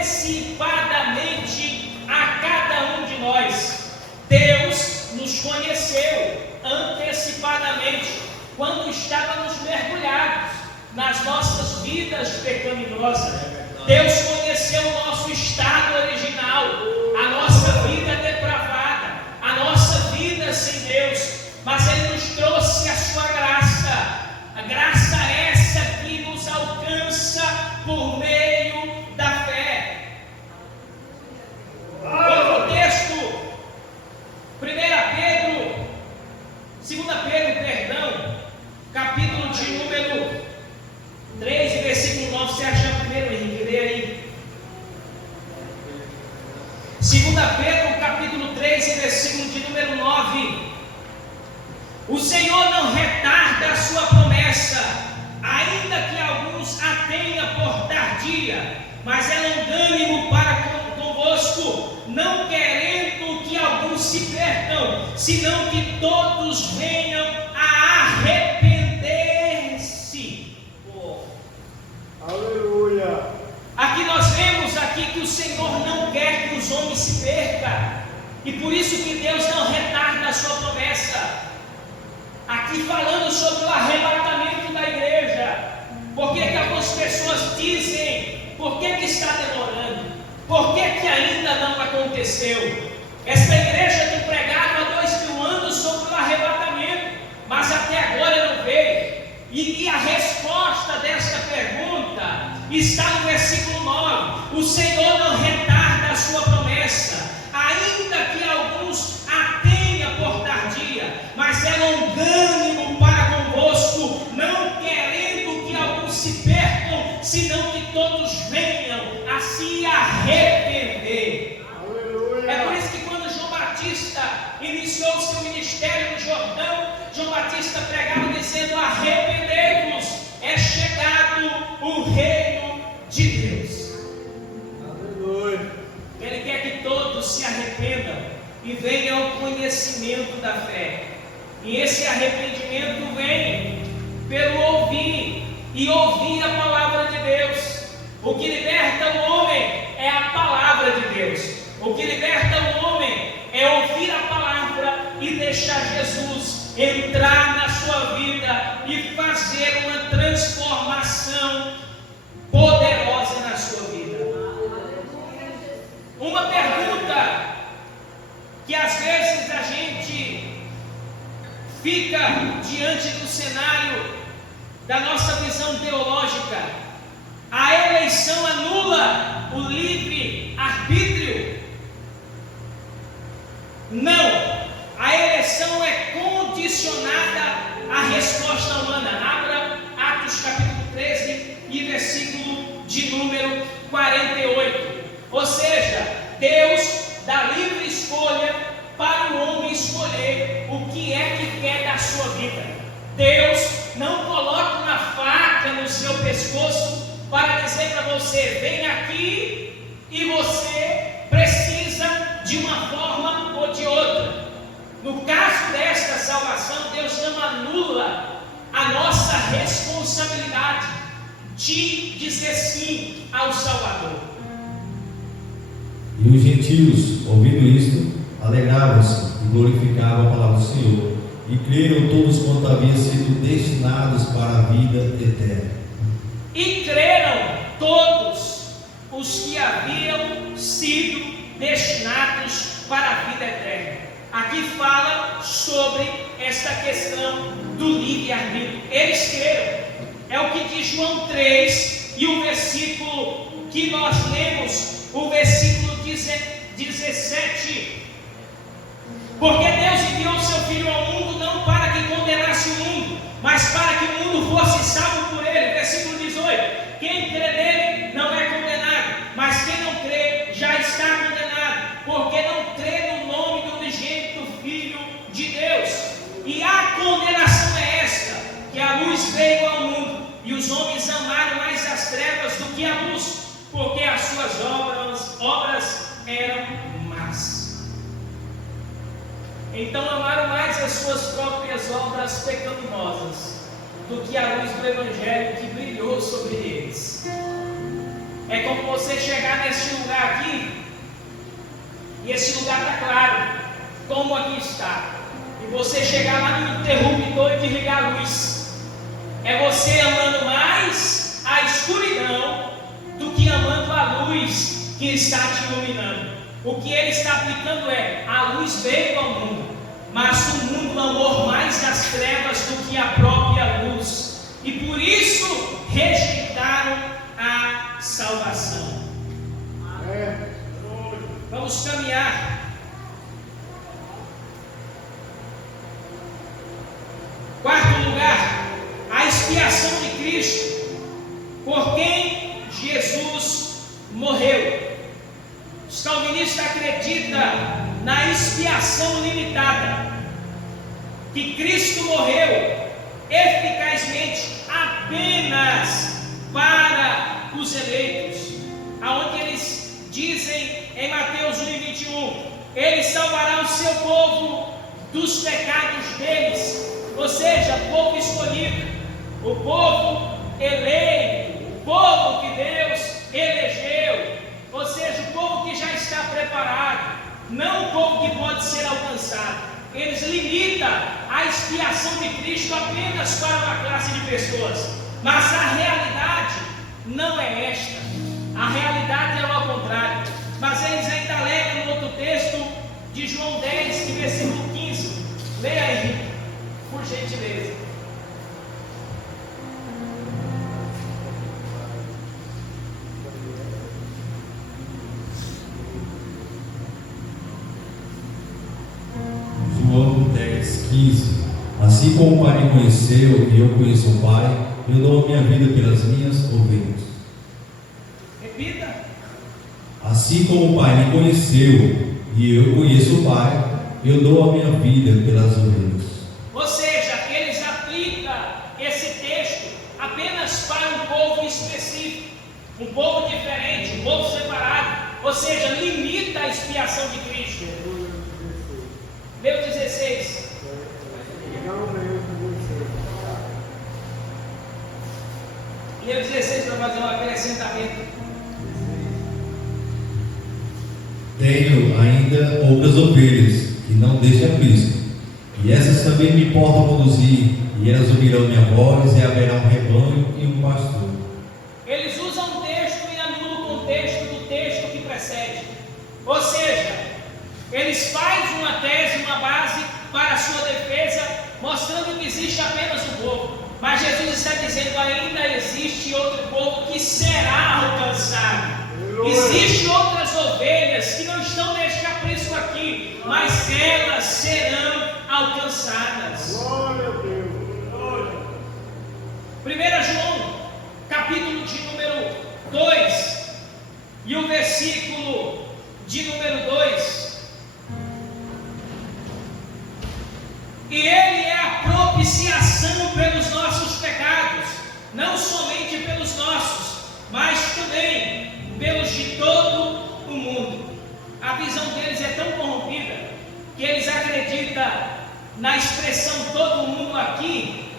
antecipadamente a cada um de nós. Deus nos conheceu antecipadamente quando estávamos mergulhados nas nossas vidas pecaminosas. Deus conheceu o nosso estado original, a nossa vida depravada, a nossa vida sem Deus, mas Ele nos trouxe a sua graça, a graça essa que nos alcança por meio da fé. Outro texto, 2 Pedro, capítulo de número 3, versículo 9, você acha primeiro, Henrique? Lê aí. 2 Pedro, capítulo 3, versículo de número 9. O Senhor não retarda a sua promessa, ainda que alguns a tenham por tardia, mas é longânimo para convosco, não querendo que alguns se percam, senão que todos venham a arrepender-se. Aleluia. Aqui nós vemos aqui que o Senhor não quer que os homens se percam, e por isso que Deus não retarda a sua promessa. Aqui falando sobre o arrebatamento da igreja. Por que algumas pessoas dizem, por que está demorando? Por que ainda não aconteceu? Esta igreja tem pregado há 2000 anos sobre o arrebatamento, mas até agora não veio. E a resposta desta pergunta está no versículo 9. O Senhor não retarda a sua promessa, ainda que alguns a tenham por tardia, mas é longânimo para convosco, não querendo que alguns se percam, senão que todos venham a se arrepender. Aleluia. É por isso que quando João Batista iniciou o seu ministério no Jordão, João Batista pregava dizendo: arrependei-vos, é chegado o reino de Deus. Aleluia. Ele quer que todos se arrependam e venham ao conhecimento da fé. E esse arrependimento vem pelo ouvir, e ouvir a palavra de Deus. O que liberta o homem é a palavra de Deus. O que liberta o homem é ouvir a palavra e deixar Jesus entrar na sua vida e fazer uma transformação poderosa na sua vida. Uma pergunta que às vezes a gente fica diante do cenário da nossa visão teológica: a eleição anula o livre-arbítrio? Não, a eleição é condicionada à resposta humana. Abra Atos capítulo 13 e versículo de número 48. Ou seja, Deus dá livre escolha para o homem escolher o que é que quer da sua vida. Deus não coloca uma faca no seu pescoço para dizer para você: vem aqui, e você precisa de uma forma ou de outra. No caso desta salvação, Deus não anula a nossa responsabilidade de dizer sim ao Salvador. E os gentios, ouvindo isto, alegravam-se e glorificavam a palavra do Senhor, e creram todos quanto haviam sido destinados para a vida eterna. E creram todos os que haviam sido destinados para a vida eterna. Aqui fala sobre esta questão do livre-arbítrio. Eles creram. É o que diz João 3 e o versículo que nós lemos, o versículo 17. Porque Deus enviou o seu Filho ao mundo não para que condenasse o mundo, mas para que o mundo fosse salvo por ele. Versículo 18. Quem crê nele não é condenado, mas quem não crê já está condenado, porque não crê no nome do unigênito Filho de Deus. E a condenação é esta: que a luz veio ao mundo, e os homens amaram mais as trevas do que a luz, porque as suas obras eram más. Então amaram mais as suas próprias obras pecaminosas do que a luz do Evangelho que brilhou sobre eles. É como você chegar nesse lugar aqui, e esse lugar está claro, como aqui está. E você chegar lá no interruptor e desligar a luz. É você amando mais a escuridão do que amando a luz que está te iluminando. O que ele está aplicando é: a luz veio ao mundo, mas o mundo amou mais as trevas do que a própria luz, e por isso rejeitaram a salvação. Vamos caminhar. Quarto lugar, a expiação de Cristo, por quem Jesus morreu. Os calvinistas acreditam na expiação limitada, que Cristo morreu eficazmente apenas para os eleitos, aonde eles dizem em Mateus 1:21, ele salvará o seu povo dos pecados deles, ou seja, o povo escolhido, o povo eleito, o povo que Deus elegeu, ou seja, o povo que já está preparado, não o povo que pode ser alcançado. Eles limitam a expiação de Cristo apenas para uma classe de pessoas, mas a realidade não é esta, a realidade é ao contrário. Mas eles ainda alegam no outro texto de João 10, versículo 15. Leia aí, por gentileza. João 10:15. Assim como o Pai me conheceu e eu conheço o Pai, eu dou a minha vida pelas minhas ovelhas. Repita. Assim como o Pai me conheceu e eu conheço o Pai, eu dou a minha vida pelas ovelhas. Ou seja, eles aplicam esse texto apenas para um povo específico, um povo diferente, um povo separado, ou seja, limita a expiação de Cristo. Meu 16. Meu 16 para fazer um acrescentamento. Tenho ainda outras ovelhas que não deixam Cristo, e essas também me importam conduzir, e elas ouvirão minha voz, e haverá um rebanho e um pastor. Eles usam um texto e anulam o contexto do texto que precede. Ou seja, eles fazem uma tese, uma base para a sua defesa, mostrando que existe apenas um povo. Mas Jesus está dizendo: ainda existe outro povo que será alcançado. Existem outras ovelhas que não estão neste aprisco aqui, mas elas serão alcançadas. Glória a Deus. 1 João, capítulo de número 2, e o versículo de número 2. E ele é a propiciação pelos nossos pecados, não somente pelos nossos, mas também pelos de todo o mundo. A visão deles é tão corrompida que eles acreditam na expressão todo mundo aqui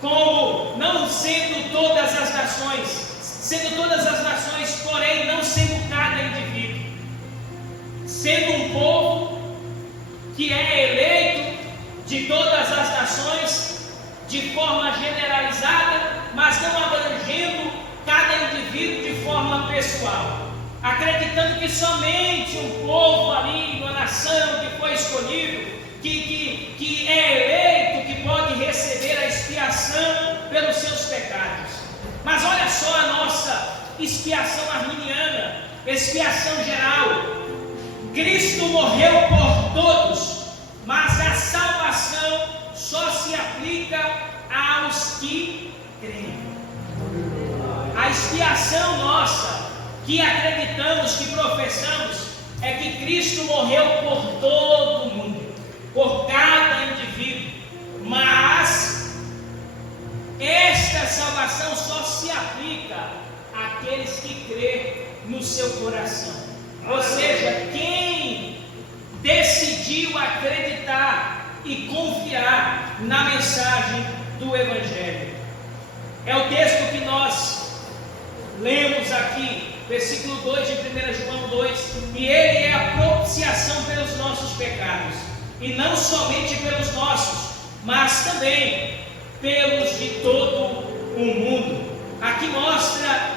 como não sendo todas as nações, sendo todas as nações, porém não sendo cada indivíduo, sendo um povo que é eleito de todas as nações de forma generalizada, mas não abrangendo cada indivíduo de forma pessoal, acreditando que somente um povo ali, uma nação que foi escolhido, que é eleito, que pode receber a expiação pelos seus pecados. Mas olha só a nossa expiação arminiana, expiação geral. Cristo morreu por todos, mas a salvação só se aplica aos que creem. A expiação nossa, que acreditamos, que professamos, é que Cristo morreu por todo mundo, por cada indivíduo, mas esta salvação só se aplica àqueles que crêem no seu coração. Ou seja, quem decidiu acreditar e confiar na mensagem do Evangelho. É o texto que nós lemos aqui, versículo 2 de 1 João 2, e Ele é a propiciação pelos nossos pecados, e não somente pelos nossos, mas também pelos de todo o mundo. Aqui mostra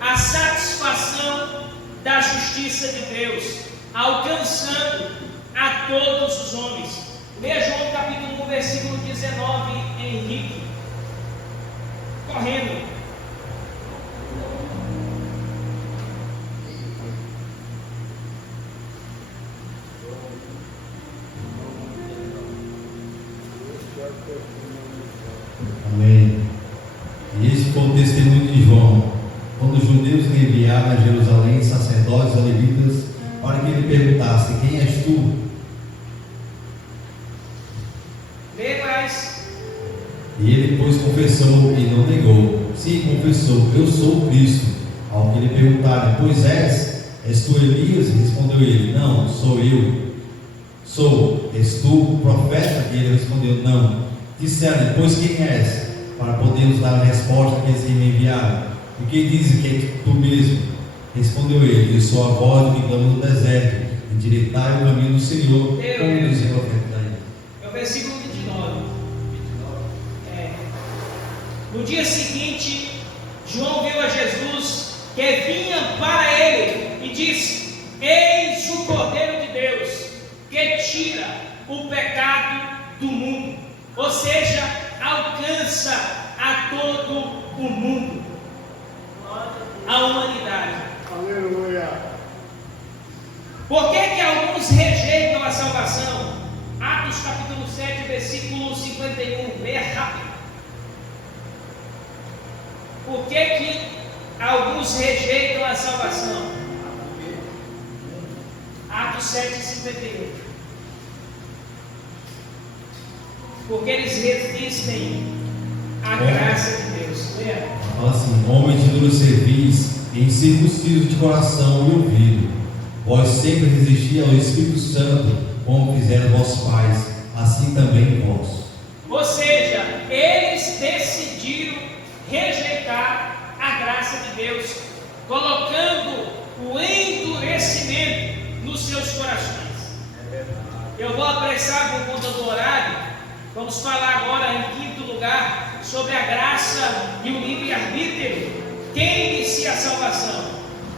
a satisfação da justiça de Deus, alcançando a todos os homens. Leia João capítulo 1, versículo 19, Henrique, correndo. Amém. E esse foi o testemunho de João, quando os judeus lhe enviaram a Jerusalém sacerdotes e levitas para que ele perguntasse: quem és tu? Lê mais. E ele, pois, confessou e não negou. Sim, confessou: eu sou o Cristo. Ao que lhe perguntaram: pois és tu Elias? Respondeu ele: não, sou eu. Sou. És tu o profeta? E ele respondeu: não. Disseram: pois quem és? Para podermos dar a resposta que eles me enviaram. E quem dizem que é tu mesmo? Respondeu ele: eu sou a voz que clama no deserto, endireitai o caminho do Senhor, como dizia o profeta Isaías. É o versículo 29. No dia seguinte, João viu a Jesus que vinha para ele e disse: eis o Cordeiro de Deus que tira o pecado do mundo. Ou seja, alcança a todo o mundo, a humanidade. Aleluia. Por que alguns rejeitam a salvação? Atos capítulo 7, versículo 51, leia rápido. Por que alguns rejeitam a salvação? Atos 7, 51. Porque eles resistem à graça de Deus. Leia. Fala assim: homem de duro cerviz, incircunciso de coração e ouvido, vós sempre resisti ao Espírito Santo, como fizeram vossos pais, assim também vós. Ou seja, eles decidiram rejeitar a graça de Deus, colocando o endurecimento nos seus corações. Eu vou apressar por conta do horário. Vamos falar agora, em quinto lugar, sobre a graça e o livre-arbítrio. Quem inicia a salvação?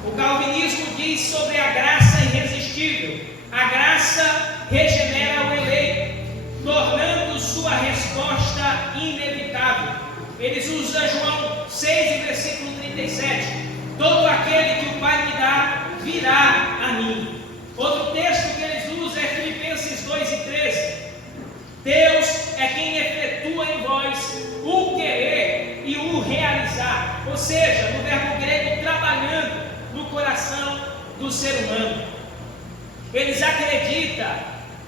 O calvinismo diz sobre a graça irresistível. A graça regenera o eleito, tornando sua resposta inevitável. Eles usam João 6, versículo 37. Todo aquele que o Pai me dá, virá a mim. Outro texto que eles usam é Filipenses 2 e 13. Deus é quem efetua em vós o querer e o realizar, ou seja, no verbo grego, trabalhando no coração do ser humano. Eles acreditam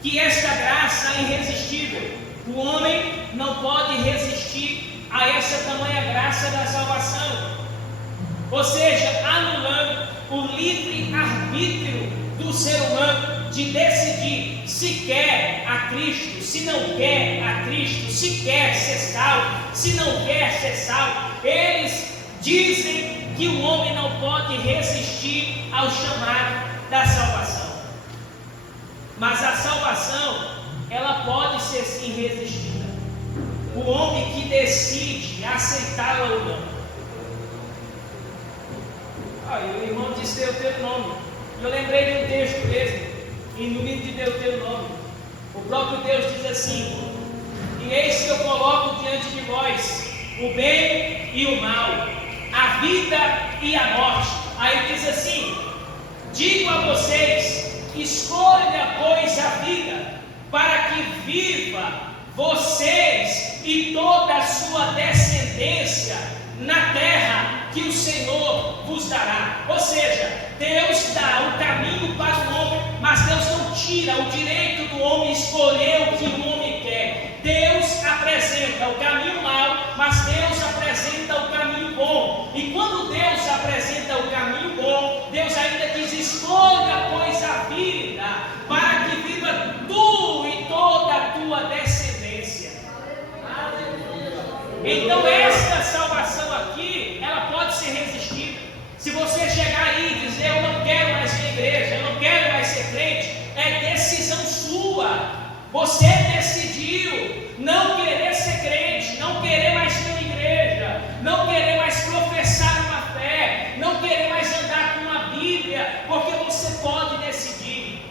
que esta graça é irresistível. O homem não pode resistir a essa tamanha graça da salvação, ou seja, anulando o livre-arbítrio do ser humano de decidir se quer a Cristo, se não quer a Cristo, se quer ser salvo, se não quer ser salvo. Eles dizem que o homem não pode resistir ao chamado da salvação. Mas a salvação, ela pode ser sim resistida. O homem que decide aceitá-la ou não. O irmão disse Deuteronômio. Eu lembrei de um texto mesmo, no livro de Deuteronômio. O próprio Deus diz assim: e eis que eu coloco diante de vós o bem e o mal, a vida e a morte. Aí diz assim: digo a vocês, escolha pois a vida, para que viva vocês e toda a sua descendência na terra que o Senhor vos dará. Ou seja, Deus dá o caminho para o homem, mas Deus não tira o direito do homem escolher o que o homem quer. Deus apresenta o caminho mau, mas Deus apresenta o caminho bom. E quando Deus apresenta o caminho bom, Deus ainda diz: escolha pois a vida, para que viva tu e toda a tua descendência. Então esta salvação aqui, ela pode ser resistida. Você decidiu não querer ser crente, não querer mais ter uma igreja, não querer mais professar uma fé, não querer mais andar com uma Bíblia, porque você pode decidir.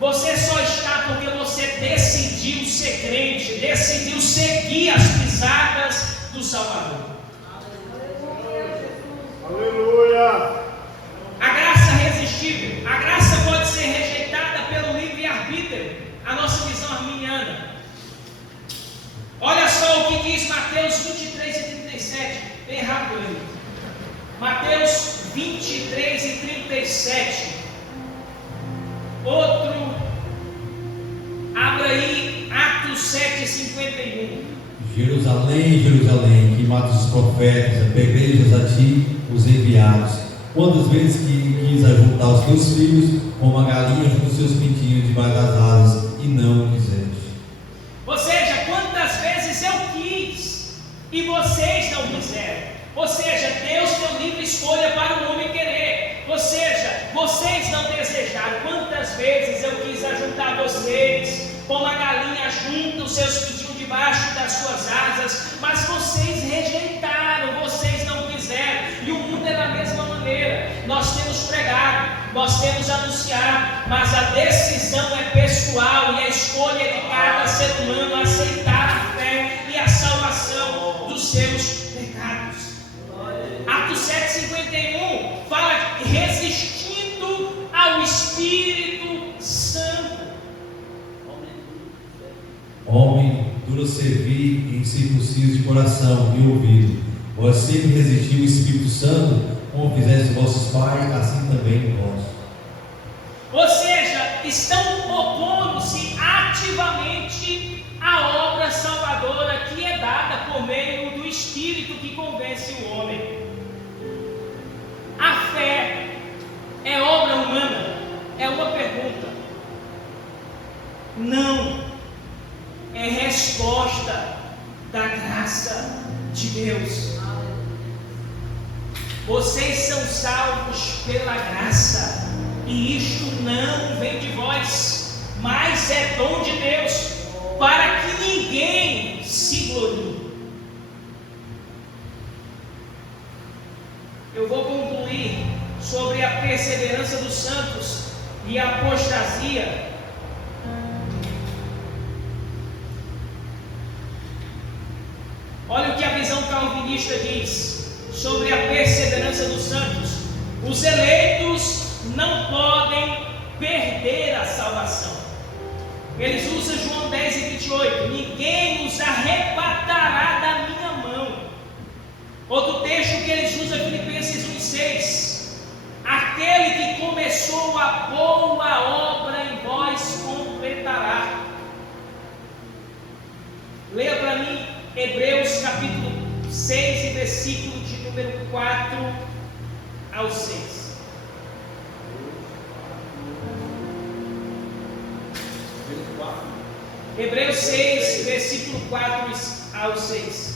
Você só está porque você decidiu ser crente, decidiu seguir as pisadas do Salvador. Aleluia! A graça resistível, a graça pode ser rejeitada pelo livre-arbítrio, a nossa visão arminiana. Olha só o que diz Mateus 23 e 37, bem rápido aí. Mateus 23 e 37. Outro, abra aí Atos 7 e 51. Jerusalém, Jerusalém, que matas os profetas, apedrejas a ti os enviados. Quantas vezes que quis ajuntar os teus filhos, como a galinha junto os seus pintinhos debaixo das asas, e não quiseste. Ou seja, quantas vezes eu quis e vocês não quiseram. Ou seja, Deus deu livre escolha para o homem querer. Ou seja, vocês não desejaram. Quantas vezes eu quis ajuntar vocês, como a galinha junta os seus pintinhos debaixo das suas asas, mas vocês rejeitaram, vocês não quiseram. E o mundo é da mesma maneira. Nós temos pregado, nós temos anunciado, mas a decisão é pessoal e a escolha é de cada ser humano aceitar a fé e a salvação dos seus pecados. Atos 7,51 fala resistindo ao Espírito Santo. Homem, duro servir em circunciso de coração e ouvido. Vós sempre resistiu o Espírito Santo, como fizeste vossos pais, assim também vós. Ou seja, estão opondo-se ativamente à obra salvadora que é dada por meio do Espírito que convence o homem. A fé é obra humana? É uma pergunta. Não. É resposta da graça de Deus. Vocês são salvos pela graça, e isto não vem de vós, mas é dom de Deus, para que ninguém se glorie. Eu vou concluir sobre a perseverança dos santos e a apostasia. Olha o que a visão calvinista diz sobre a perseverança dos santos. Os eleitos não podem perder a salvação. Eles usam João 10 e 28. Ninguém os arrebatará da minha mão. Outro texto que eles usam é Filipenses 1,6. Aquele que começou a boa obra em vós completará. Leia para mim Hebreus capítulo 6 e versículo de número 4 ao 6. Hebreus 6, versículo 4 ao 6.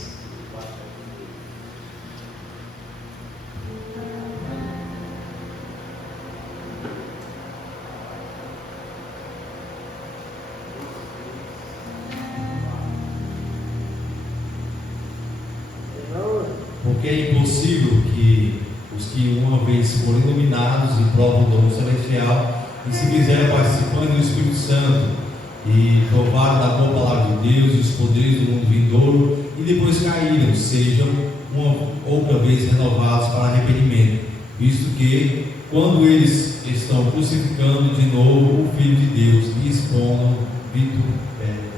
Porque é impossível que os que uma vez foram iluminados e provam o dom celestial e se fizeram participantes do Espírito Santo e provaram da boa palavra de Deus e os poderes do mundo vindouro e depois caíram, sejam uma outra vez renovados para arrependimento, visto que quando eles estão crucificando de novo o Filho de Deus e expondo vitupério.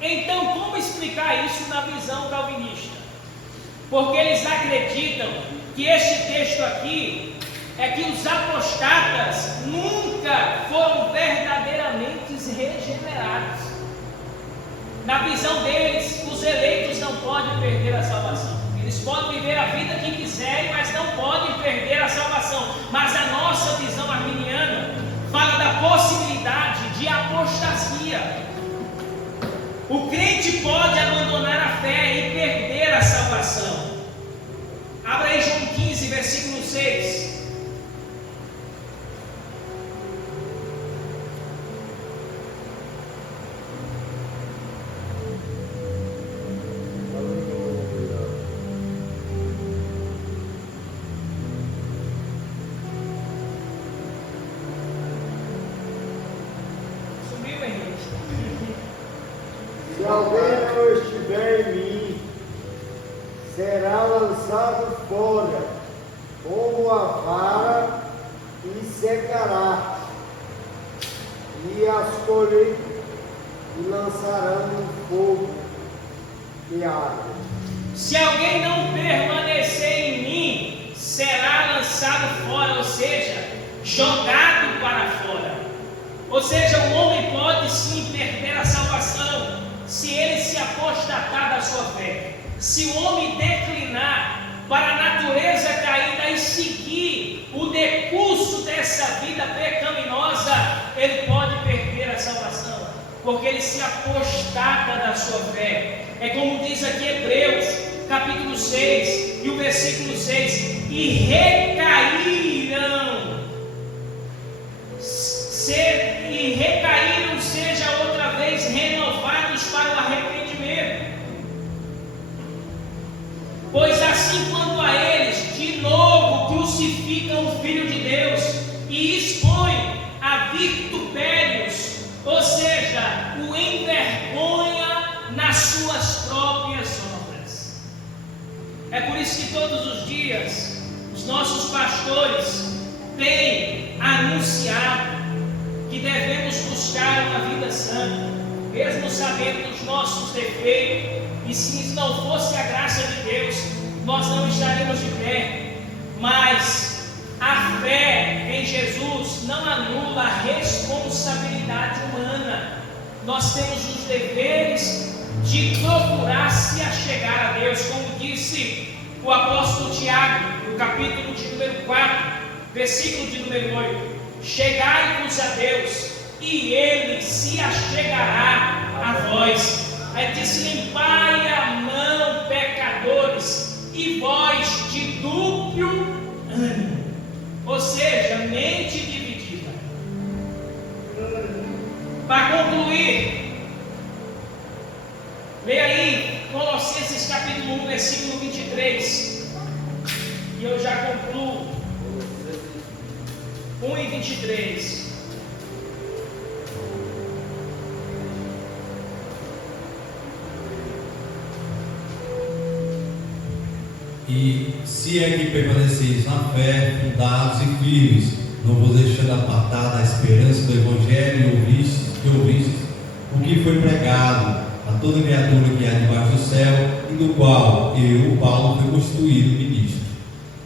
Então, como explicar isso na visão calvinista? Porque eles acreditam que este texto aqui é que os apostatas nunca foram verdadeiramente regenerados. Na visão deles, os eleitos não podem perder a salvação. Eles podem viver a vida que quiserem, mas não podem perder a salvação. Mas a nossa visão arminiana fala da possibilidade de apostasia. O crente pode abandonar a fé e perder a salvação. Abra aí João 15, versículo 6. alguém não estiver em mim, será lançado fora, como a vara, e secará, e as colhem e lançarão no fogo e água. Se alguém não permanecer em mim, será lançado fora, ou seja, jogado para fora. Ou seja, o homem pode sim perder a salvação se ele se apostatar da sua fé. Se o homem declinar para a natureza caída e seguir o decurso dessa vida pecaminosa, ele pode perder a salvação, porque ele se apostata da sua fé. É como diz aqui Hebreus, capítulo 6, e o versículo 6, e recaíram, seja outra vez renovados para o arrependimento. Pois assim quanto a eles, de novo crucificam o Filho de Deus e expõem a vitupérios, ou seja, o envergonha nas suas próprias obras. É por isso que todos os dias os nossos pastores têm anunciado que devemos buscar uma vida santa, mesmo sabendo dos nossos defeitos, e se não fosse a graça de Deus, nós não estaríamos de pé. Mas a fé em Jesus não anula a responsabilidade humana. Nós temos os deveres de procurar se achegar a Deus, como disse o apóstolo Tiago, no capítulo de número 4, versículo de número 8: chegai-vos a Deus, e Ele se achegará a vós. Aí diz: limpai a mão, pecadores, e vós de dúbio ânimo, ou seja, mente dividida. Para concluir, leia aí Colossenses capítulo 1, versículo 23, e eu já concluo. 1 e 23. E se é que permaneceis na fé, fundados e firmes, não vos deixando apartar da esperança do Evangelho que ouvistes, o que foi pregado a toda criatura que há debaixo do céu, e do qual eu, Paulo, fui constituído ministro.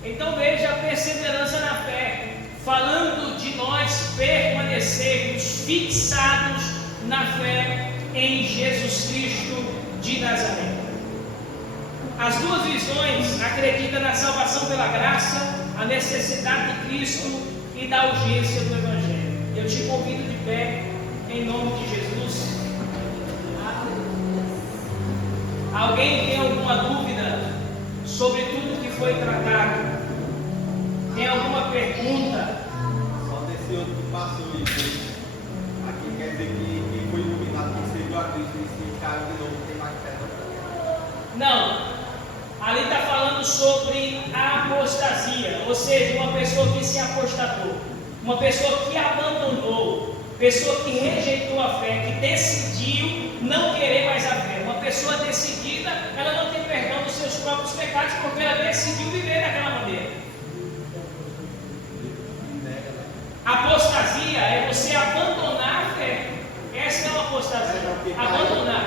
Então veja a perseverança na fé, falando de nós permanecermos fixados na fé em Jesus Cristo de Nazaré. As duas visões acreditam na salvação pela graça, a necessidade de Cristo e da urgência do Evangelho. Eu te convido de pé, em nome de Jesus. Alguém tem alguma dúvida sobre tudo que foi tratado? Tem alguma pergunta? Só desse outro que passou isso. Aqui quer dizer que quem foi iluminado, quem serviu a Cristo e se caiu de novo, tem mais fé. Não. Ali está falando sobre a apostasia, ou seja, uma pessoa que se apostatou, uma pessoa que abandonou, pessoa que rejeitou a fé, que decidiu não querer mais a fé. Uma pessoa decidida, ela não tem perdão dos seus próprios pecados, porque ela decidiu viver daquela maneira. Apostasia é você abandonar a fé. Essa é uma apostasia. Abandonar,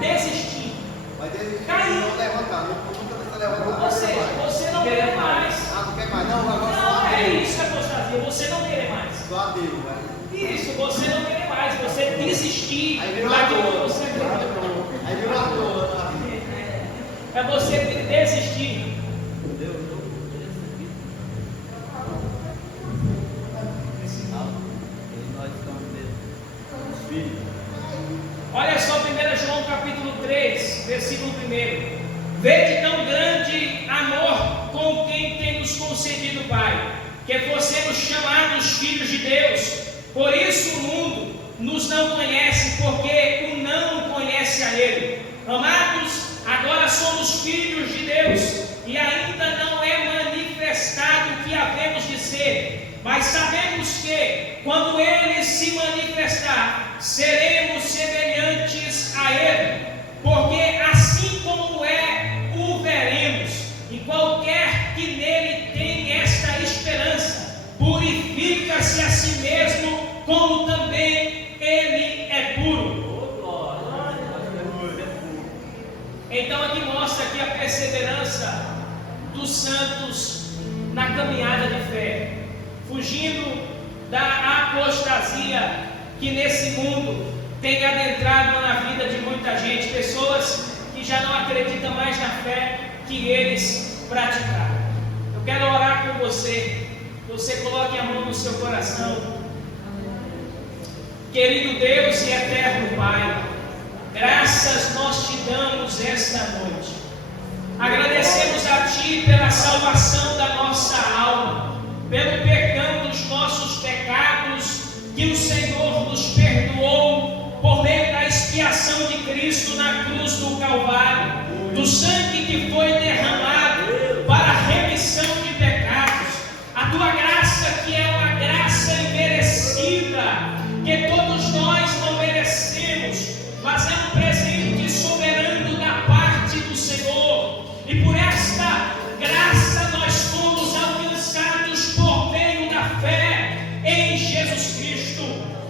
desistir. Mas desde que Caiu. não levantar, nunca vai levantar. Ou seja, você não quer mais. Ah, não quer mais? Não, agora só Não, a é Deus. isso que é apostasia. Você não quer mais. Só a Deus, velho. Isso, você não quer mais. Você desistir Aí virou daquilo que ator. você acreditou. Aí virou ator. É você desistir. Olha só 1 João capítulo 3, versículo 1. Vede tão grande amor com quem tem nos concedido o Pai, que fossemos chamados filhos de Deus. Por isso o mundo nos não conhece, porque o não conhece a Ele. Amados, agora somos filhos de Deus, e ainda não é manifestado o que havemos de ser, mas sabemos que, quando Ele se manifestar, seremos semelhantes a Ele, perseverança dos santos na caminhada de fé, fugindo da apostasia que nesse mundo tem adentrado na vida de muita gente, pessoas que já não acreditam mais na fé que eles praticaram. Eu quero orar com você. Você coloque a mão no seu coração. Querido Deus e eterno Pai, graças nós te damos esta noite. Agradecemos a Ti pela salvação da nossa alma, pelo perdão dos nossos pecados que o Senhor nos perdoou por meio da expiação de Cristo na cruz do Calvário, do sangue que foi derramado para a remissão de pecados, a Tua graça que é uma graça imerecida, que todos nós não merecemos, mas é um presente soberano da parte do Senhor, e por esta graça nós fomos alcançados por meio da fé em Jesus Cristo.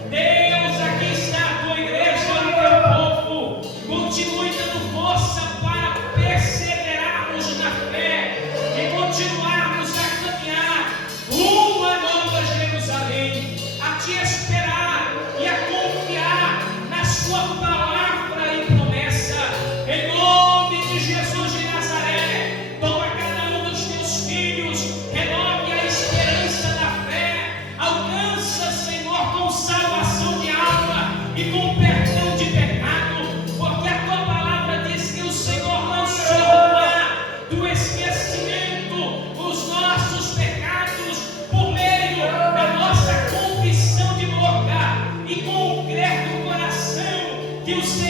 Deus, aqui está a Tua igreja e o Teu povo. Continue dando força para perseverarmos na fé e continuarmos a caminhar rumo à Nova Jerusalém, a Te esperar e a confiar na Sua palavra e promessa. Em nome de Jesus de Nazaré, toma cada um dos Teus filhos, renove a esperança da fé, alcança, Senhor, com salvação de alma e com perdão de pecado, porque a Tua palavra diz que o Senhor não sorrirá do esquecimento os nossos pecados por meio da nossa confissão de boca e com o crer do coração que o Senhor